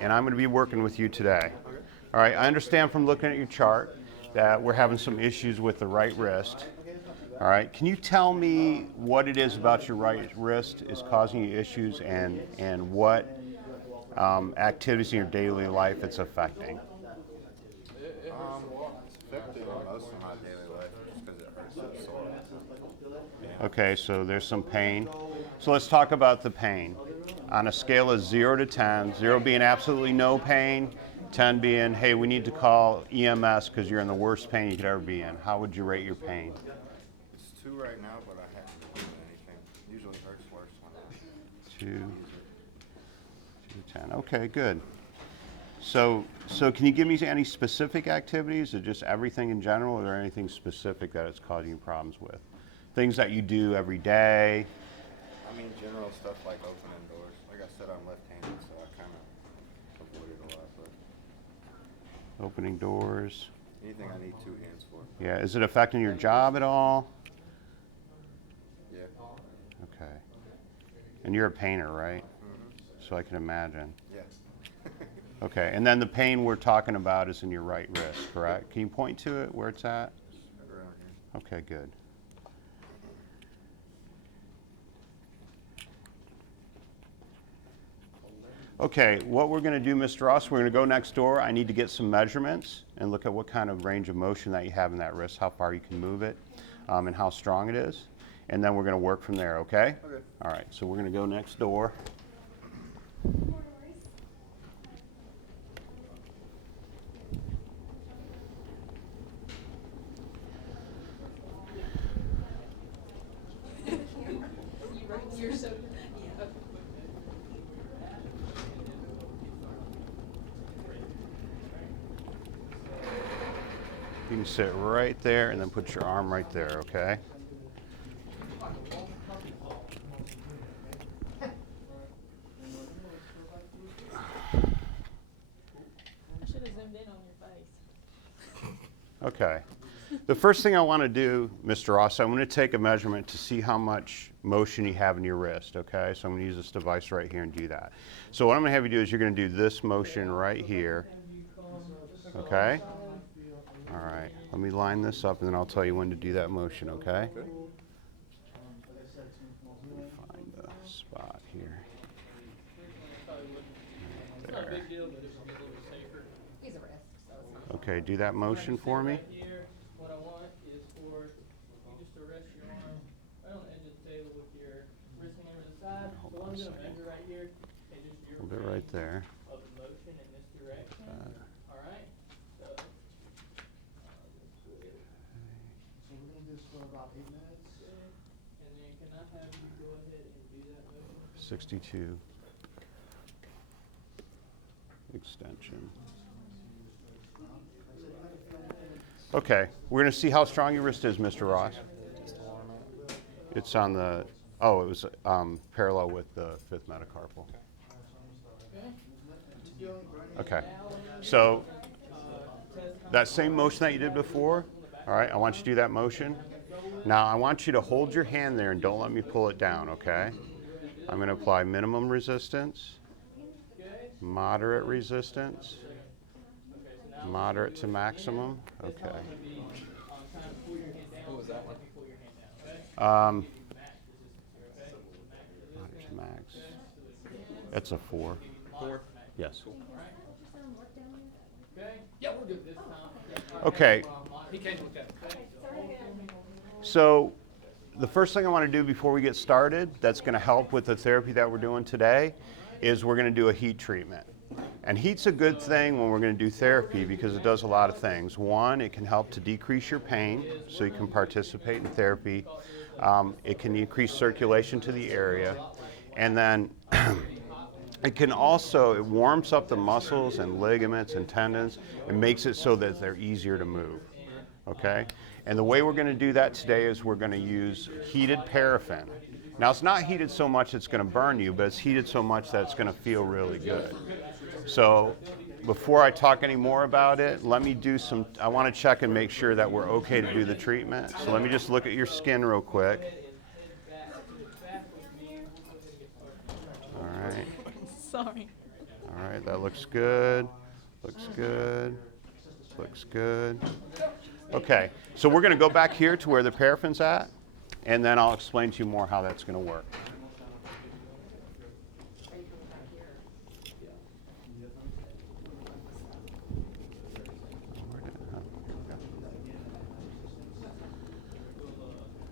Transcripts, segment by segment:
and I'm going to be working with you today. All right, I understand from looking at your chart that we're having some issues with the right wrist. All right, can you tell me what it is about your right wrist is causing you issues, and what activities in your daily life it's affecting? It's affecting most of my daily life just because it hurts so sore. Okay, so there's some pain. So let's talk about the pain. On a scale of 0 to 10, 0 being absolutely no pain, 10 being, hey, we need to call EMS because you're in the worst pain you could ever be in. How would you rate your pain? It's 2 right now, but I haven't been doing anything. Usually hurts worse when I 2, use 2 to 10. Okay, good. So can you give me any specific activities, or just everything in general, or is there anything specific that it's causing you problems with? Things that you do every day? I mean, general stuff like opening doors. Like I said, I'm left-handed, so I kind of avoid it a lot. But Opening doors. anything I need 2 hands for. Yeah, is it affecting your job at all? Yeah. Okay. And you're a painter, right? Mm-hmm. So I can imagine. Yeah. Okay, and then the pain we're talking about is in your right wrist, correct? Can you point to it, where it's at? Around here. Okay, good. Okay, what we're going to do, Mr. Ross, we're going to go next door. I need to get some measurements and look at what kind of range of motion that you have in that wrist, how far you can move it, and how strong it is. And then we're going to work from there, okay? Okay. All right, so we're going to go next door. You're so, yeah. You can sit right there and then put your arm right there, okay? I should have zoomed in on your face. Okay. The first thing I want to do, Mr. Ross, I'm going to take a measurement to see how much motion you have in your wrist, okay? So I'm going to use this device right here and do that. So what I'm going to have you do is you're going to do this motion right here, okay? All right, let me line this up and then I'll tell you when to do that motion, okay? Okay. Let me find the spot here. It's not a There. big deal, but it should be a little bit safer. He's a risk, so it's not. Okay, do that motion for me. Right here, what I want is for you just to rest your arm right on the edge of the table with your wrist hammer to the side. Hold So on I'm a going to second. measure right here and just your Hold it right there. of the motion in this direction. All right. So, So we're gonna do this for about 8 minutes. and then can I have you go ahead and do that motion? 62. Extension. Okay, we're going to see how strong your wrist is, Mr. Ross. It's on the, oh, it was parallel with the 5th metacarpal. Okay, so that same motion that you did before, all right, I want you to do that motion. Now I want you to hold your hand there and don't let me pull it down, okay? I'm going to apply minimum resistance, moderate resistance, moderate to maximum, okay. Moderate to max. That's a 4. 4. Yes. Okay? Yeah, we're good this time. Okay. He came with that. So the first thing I want to do before we get started that's going to help with the therapy that we're doing today is we're going to do a heat treatment. And heat's a good thing when we're going to do therapy because it does a lot of things. One, it can help to decrease your pain so you can participate in therapy. It can increase circulation to the area. And then it can also, it warms up the muscles and ligaments and tendons and makes it so that they're easier to move, okay? And the way we're going to do that today is we're going to use heated paraffin. Now it's not heated so much it's going to burn you, but it's heated so much that it's going to feel really good. So before I talk any more about it, let me do some, I want to check and make sure that we're okay to do the treatment. So let me just look at your skin real quick. All right. Sorry. All All right, that looks good. Looks good. Looks good. Okay, so we're going to go back here to where the paraffin's at, and then I'll explain to you more how that's going to work.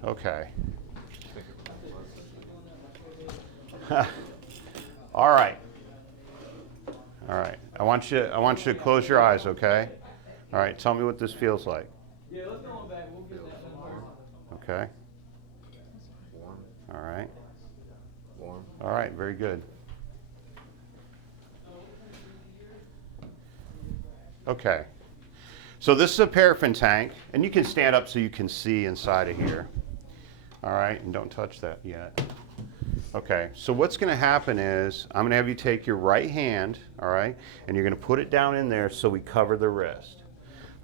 Okay. All right. All right. I want you to close your eyes, okay? All right. Tell me what this feels like. Yeah, let's go on back. We'll get that done first. Okay. Warm, All right. warm. All right. Very good. Okay. So this is a paraffin tank, and you can stand up so you can see inside of here. All right, and don't touch that yet. Okay, so what's going to happen is I'm going to have you take your right hand, all right, and you're going to put it down in there so we cover the wrist.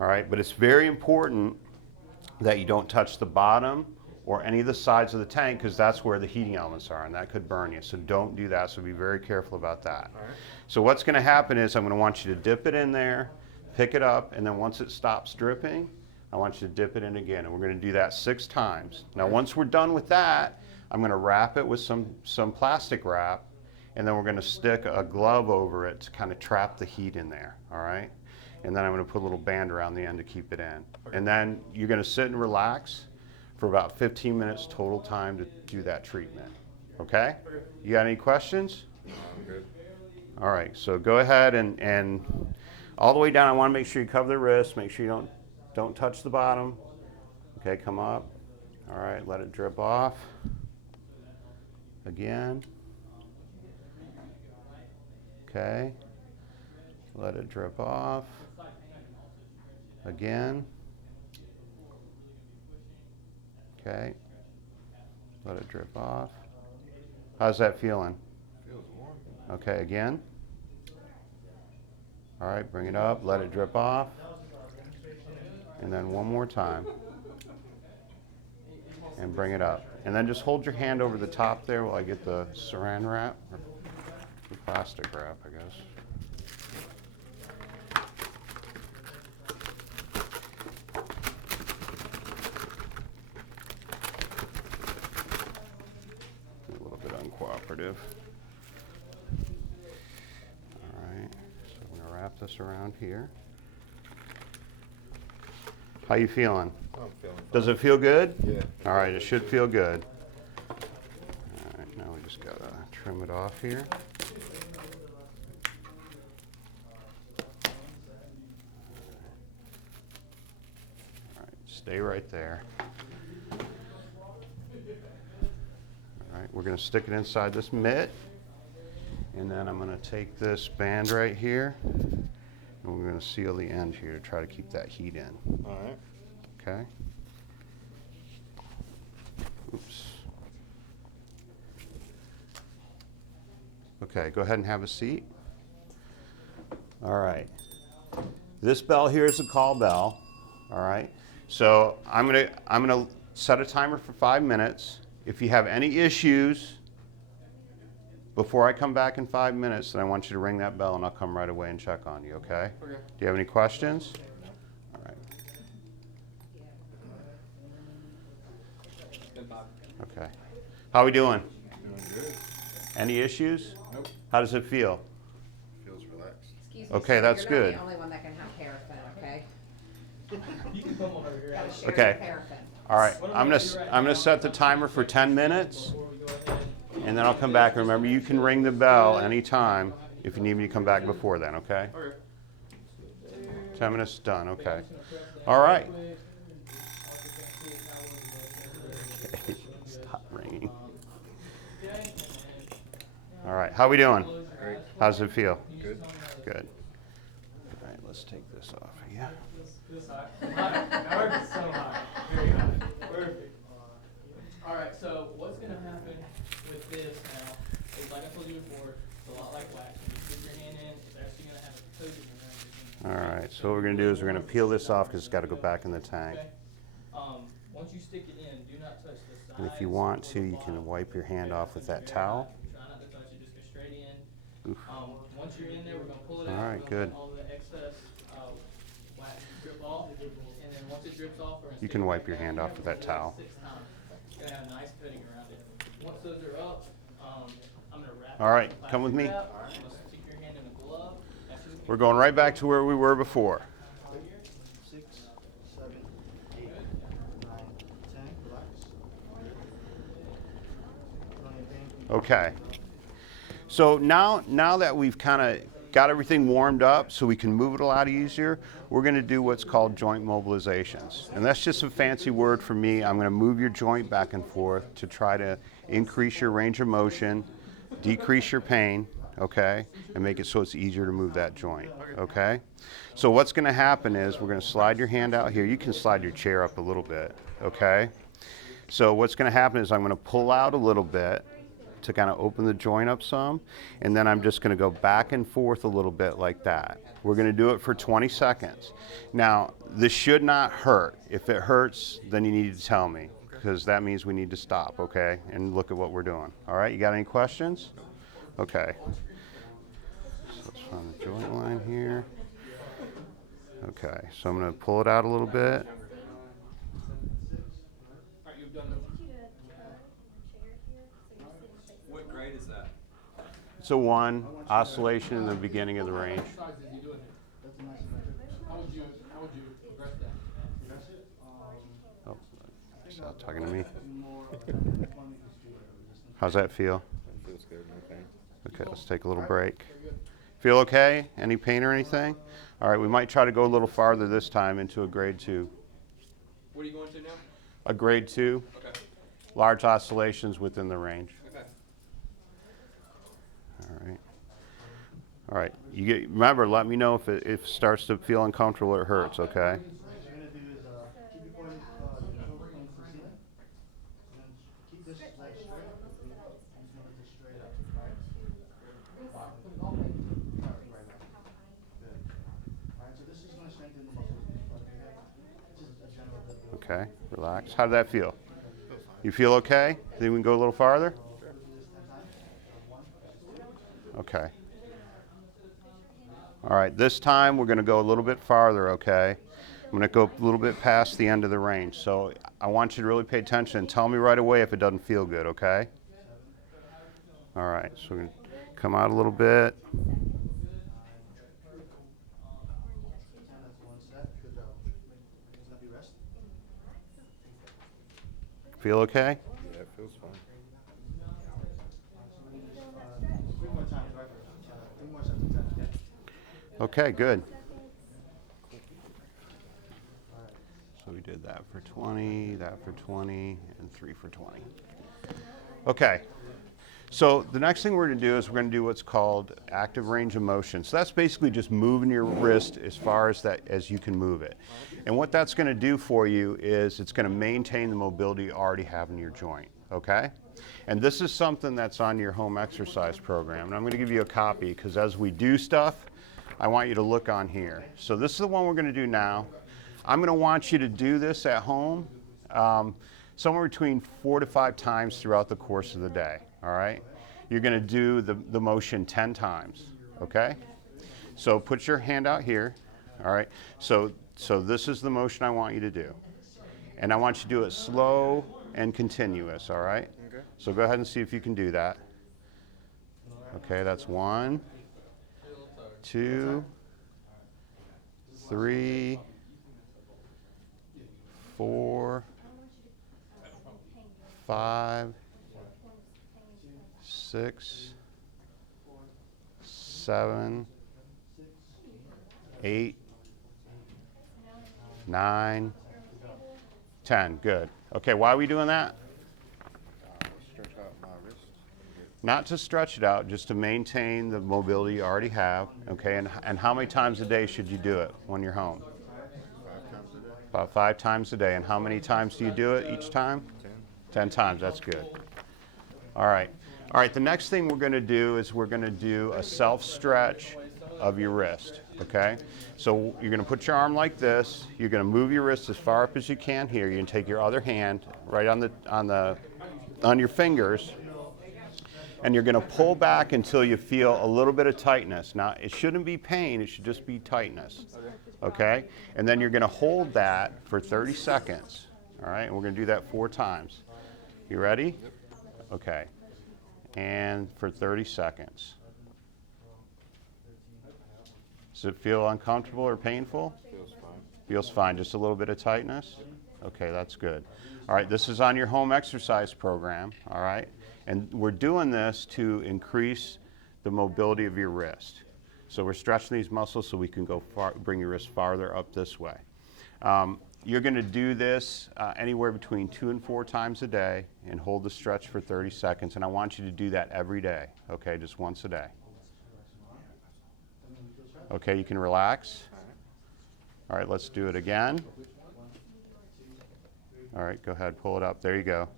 All right, but it's very important that you don't touch the bottom or any of the sides of the tank because that's where the heating elements are, and that could burn you. So don't do that, so be very careful about that. All right. So what's going to happen is I'm going to want you to dip it in there, pick it up, and then once it stops dripping, I want you to dip it in again, and we're going to do that 6 times. Now once we're done with that, I'm going to wrap it with some plastic wrap, and then we're going to stick a glove over it to kind of trap the heat in there, all right? And then I'm going to put a little band around the end to keep it in. And then you're going to sit and relax for about 15 minutes total time to do that treatment, okay? You got any questions? I'm good. All right, so go ahead and all the way down, I want to make sure you cover the wrist, make sure you don't touch the bottom. Okay, come up. All right, let it drip off. Again. Okay. Let it drip off. Again. Okay. Let it drip off. How's that feeling? Feels warm. Okay, again. All right, bring it up, let it drip off. And then one more time. And bring it up. And then just hold your hand over the top there while I get the saran wrap, or the plastic wrap, I guess. A little bit uncooperative. All right, so I'm going to wrap this around here. How you feeling? I'm feeling fine. Does it feel good? Yeah. All right, it should feel good. All right, now we just got to trim it off here. All right, stay right there. All right, we're going to stick it inside this mitt. And then I'm going to take this band right here, and we're going to seal the end here to try to keep that heat in. All right. Okay. Oops. Okay, go ahead and have a seat. All right. This bell here is a call bell. All right. So I'm gonna set a timer for 5 minutes. If you have any issues before I come back in 5 minutes, then I want you to ring that bell and I'll come right away and check on you, okay? Okay. Do you have any questions? All right. Okay. How we doing? Doing good. Any issues? Nope. How does it feel? Feels relaxed. Excuse me, Okay, sir, that's you're good. not the only one that can have paraffin, okay? You can come over here. Gotta Alex. share Okay. your paraffin. All right. What I'm gonna gonna do right I'm now gonna set the is timer for 10 minutes, before we go ahead. and then I'll come back. Remember, you can ring the bell anytime if you need me to come back before then. Okay? Okay. 10 minutes done. Okay. I'm just gonna press that All right. real quick. Okay. Stop ringing. Okay. All right. How we doing? Great. How does it feel? Good. Good. All right. Let's take this off. Yeah. This high. High. Now it's so high. Very high. Perfect. All right. So what's gonna happen with this now is, like I told you before, it's a lot like wax. When you put your hand in, it's actually gonna have a coating around your hand. All right. So what we're gonna do is we're gonna peel this off because it's got to go back in the tank. Okay. Once you stick it in, do not touch the sides. And if you want or to, the you can bottom. wipe your hand Okay, off with so that very high. towel. Try not to touch it. Just go straight in. Oof. Once Once you're in there, we're gonna pull it out. All right, we're gonna good. let all the excess wax drip off, and then once it drips off, we're gonna You stick can it wipe back your down hand in off there. with that We're gonna towel. do it 6 times. It's gonna have a nice coating around it. Once those are up, I'm gonna wrap. All right, it in a come with me. plastic wrap. I'm gonna stick your hand in a glove. We're going right back to where we were before. 6, 7, 8, 9, 10. Relax. Feeling any pain? Okay. So now that we've kind of got everything warmed up so we can move it a lot easier, we're going to do what's called joint mobilizations. And that's just a fancy word for me. I'm going to move your joint back and forth to try to increase your range of motion, decrease your pain, okay, and make it so it's easier to move that joint, okay? So what's going to happen is we're going to slide your hand out here. You can slide your chair up a little bit, okay? So what's going to happen is I'm going to pull out a little bit to kind of open the joint up some, and then I'm just going to go back and forth a little bit like that. We're going to do it for 20 seconds. Now, this should not hurt. If it hurts, then you need to tell me, because that means we need to stop, okay, and look at what we're doing. All right, you got any questions? Okay. So let's find the joint line here. Okay, so I'm going to pull it out a little bit. What grade is that? It's a 1 oscillation in the beginning of the range. Exercises you doing there? How would you progress that? That's it. Oh, stop talking to me. More How's that feel? It feels good, no pain. Okay, let's take a little break. Feel okay? Any pain or anything? All right, we might try to go a little farther this time into a grade 2. What are you going to now? A grade 2, Okay. large oscillations within the range. Okay. All right. All right. Remember, let me know if it starts to feel uncomfortable or it hurts, okay? What you're gonna do is keep your point over on the ceiling, and then keep this leg straight. And just move it straight up, right? Wow. Right now. Good. All right. So this is gonna strengthen the muscles in the front of your hip. This is a general bit. Okay, relax. How did that feel? You feel okay? Think we can go a little farther? Okay. All right, this time we're going to go a little bit farther, okay? I'm going to go a little bit past the end of the range. So I want you to really pay attention and tell me right away if it doesn't feel good, okay? All right, so we're going to come out a little bit. Feel okay? Yeah, it feels fine. 3 more times, right? 3 more sets of 10, okay? Okay, good. So we did that for 20, that for 20, and 3 for 20. Okay. So the next thing we're going to do is we're going to do what's called active range of motion. So that's basically just moving your wrist as far as you can move it. And what that's going to do for you is it's going to maintain the mobility you already have in your joint, okay? And this is something that's on your home exercise program. And I'm going to give you a copy because as we do stuff, I want you to look on here. So this is the one we're going to do now. I'm going to want you to do this at home somewhere between 4 to 5 times throughout the course of the day, all right? You're going to do the motion 10 times, okay? So put your hand out here, all right? So this is the motion I want you to do. And I want you to do it slow and continuous, all right? Okay. So go ahead and see if you can do that. Okay, that's 1, 2, 3, 4, 5, 6, 7, 8, 9, 10. Good. Okay, why are we doing that? Stretch out my wrist. Not to stretch it out, just to maintain the mobility you already have. Okay, and how many times a day should you do it when you're home? 5 times a day. About 5 times a day. And how many times do you do it each time? 10. 10 times, that's good. All right. All right, the next thing we're going to do is we're going to do a self-stretch of your wrist, okay? So you're going to put your arm like this. You're going to move your wrist as far up as you can here. You're going to take your other hand right on your fingers, and you're going to pull back until you feel a little bit of tightness. Now, it shouldn't be pain, it should just be tightness. Okay? And then you're going to hold that for 30 seconds. All right? And we're going to do that 4 times. You ready? Okay. And for 30 seconds. Does it feel uncomfortable or painful? Feels fine. Feels fine. Just a little bit of tightness? Okay, that's good. All right, this is on your home exercise program, all right? And we're doing this to increase the mobility of your wrist. So we're stretching these muscles so we can go bring your wrist farther up this way. You're going to do this anywhere between 2 and 4 times a day and hold the stretch for 30 seconds. And I want you to do that every day, okay, just once a day. Okay, you can relax. All right, let's do it again. All right, go ahead, pull it up. There you go.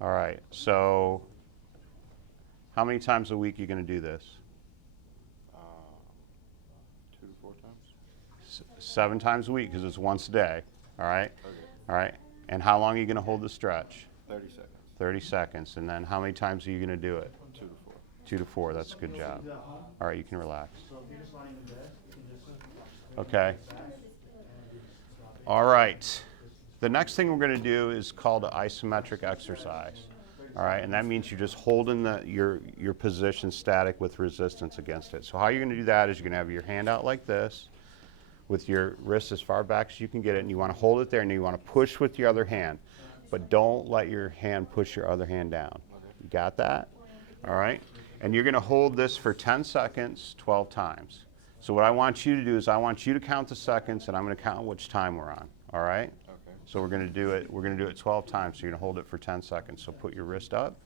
All right, so how many times a week are you going to do this? 2 to 4 times. 7 times a week because it's once a day. All right? Okay. All right. And how long are you going to hold the stretch? 30 seconds. 30 seconds. And then how many times are you going to do it? 2 to 4. 2 to 4. That's a good job. All right, you can relax. So if you're just lying in bed, you can just Okay. All right. The next thing we're going to do is called an isometric exercise. All right, and that means you're just holding your position static with resistance against it. So how you're going to do that is you're going to have your hand out like this with your wrist as far back as you can get it, and you want to hold it there, and you want to push with your other hand. But don't let your hand push your other hand down. You got that? All right? And you're going to hold this for 10 seconds, 12 times. So what I want you to do is I want you to count the seconds, and I'm going to count which time we're on. All right? Okay. So we're going to do it 12 times. So you're going to hold it for 10 seconds. So put your wrist up.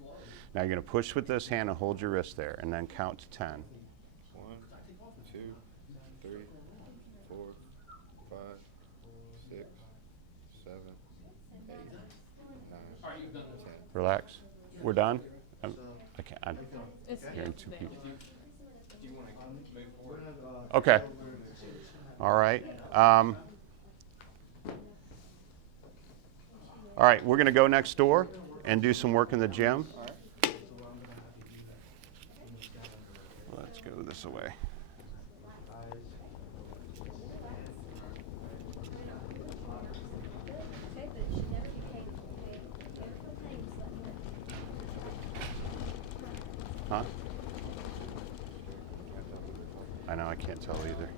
Now you're going to push with this hand and hold your wrist there, and then count to 10. 1, 2, 3, 4, 5, 6, 7, 8, 9, 10. Relax. We're done? I can't. I'm hearing 2 people. Do you want to move forward? Okay. All right. All right, we're going to go next door and do some work in the gym. Let's go this way. Huh? I know, I can't tell either.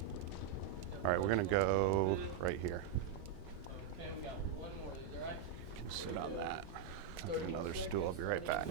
All right, we're going to go right here. Okay, we got one more of these, all right? Sit on that. I'll get another stool. I'll be right back.